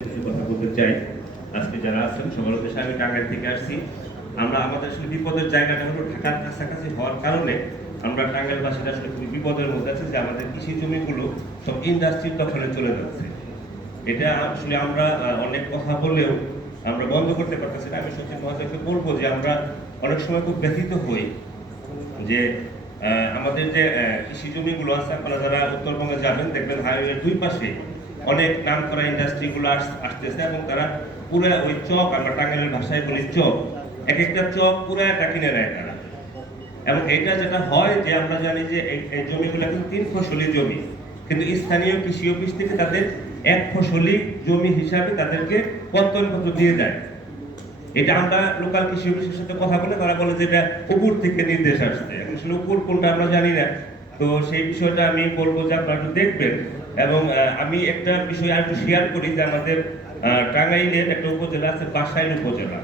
কিছু কথা বলতে চাই। আজকে যারা আছেন সবার উদ্দেশ্যে আমি টাঙ্গাইল থেকে আসছি। আমরা আমাদের আসলে বিপদের জায়গাটা হলো ঢাকার কাছাকাছি হওয়ার কারণে আমরা টাঙ্গাইলবাসীরা আসলে খুবই বিপদের মধ্যে আছে যে আমাদের কৃষি জমিগুলো সব ইন্ডাস্ট্রির দখলে চলে যাচ্ছে। এটা আসলে আমরা অনেক কথা বললেও আমরা বন্ধ করতে পারতেছি না। আমি সচিব মহাশয়কে বলবো যে আমরা অনেক সময় খুব ব্যথিত হই যে আমাদের যে কৃষি জমিগুলো আছে, আপনারা যারা উত্তরবঙ্গে যাবেন দেখবেন হাইওয়ের দুই পাশে অনেক নাম করা ইন্ডাস্ট্রিগুলো আসতেছে এবং তারা পুরো ওই চক, আমরা টাঙ্গাইলের ভাষায় বলি চক, এক একটা চক পুরাটা কিনে নেয় তারা। এবং এটা যেটা হয় যে আমরা জানি যে এই জমিগুলো কিন্তু 3 ফসলি জমি, কিন্তু স্থানীয় কৃষি অফিস থেকে তাদের 1 ফসলি জমি হিসাবে তাদেরকে পত্তনপত্র দিয়ে দেয়। এটা আমরা লোকাল কৃষি অফিসের সাথে কথা বলে তারা বলে যে এটা উপর থেকে নির্দেশ আসছে, আসলে উপর কোনটা আমরা জানি না। তো সেই বিষয়টা আমি বলবো যে আপনারা একটু দেখবেন। এবং আমি একটা বিষয় আর একটু শেয়ার করি যে আমাদের টাঙ্গাইলের একটা উপজেলা আছে বাসাইল উপজেলা।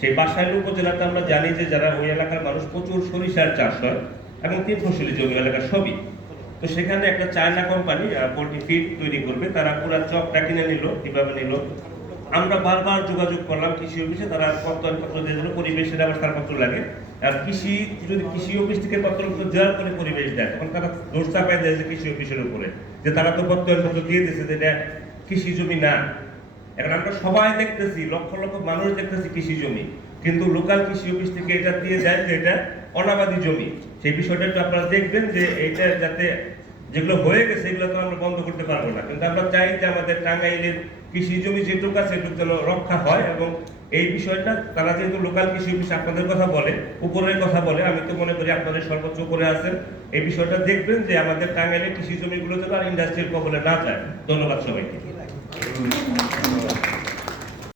সেই বাসাইল উপজেলাতে আমরা জানি যে যারা ওই এলাকার মানুষ প্রচুর সরিষার চাষ হয় এবং 3 ফসলি জমি এলাকার সবই। তো সেখানে একটা চায়না কোম্পানি পোল্ট্রি ফিড তৈরি করবে, তারা পুরো চকটা কিনে নিল। কিভাবে নিল? আমরা বারবার যোগাযোগ করলাম কৃষি অফিসে, তারা পত্র দিয়ে দিল, পরিবেশের আবার ছাড়পত্র লাগে। আর যদি কৃষি অফিস থেকে পত্রপত্র দেওয়ার পরে পরিবেশ দেয়, তখন তারা দোষ চাপায় দেয় যে কৃষি অফিসের উপরে, যে তারা তো পত্র দিয়ে দিয়েছে যে এটা কৃষি জমি না। এখন আমরা সবাই দেখতেছি, লক্ষ লক্ষ মানুষ দেখতেছি কৃষি জমি, কিন্তু লোকাল কৃষি অফিস থেকে এটা দিয়ে দেয় যে এটা অনাবাদী জমি। সেই বিষয়টা একটু আপনারা দেখবেন যে এটা যাতে যেগুলো হয়ে গেছে এগুলো তো আমরা বন্ধ করতে পারবো না, কিন্তু আমরা চাই যে আমাদের টাঙ্গাইলের কৃষি জমি যেটুকু আছে সেটুকু যেন রক্ষা হয়। এবং এই বিষয়টা তারা যেহেতু লোকাল কৃষি অফিস আপনাদের কথা বলে, উপরের কথা বলে, আমি তো মনে করি আপনাদের সর্বোচ্চ উপরে আছেন, এই বিষয়টা দেখবেন যে আমাদের টাঙ্গাইলের কৃষি জমিগুলো যেন আর ইন্ডাস্ট্রিয়াল কবলে না যায়। ধন্যবাদ সবাইকে।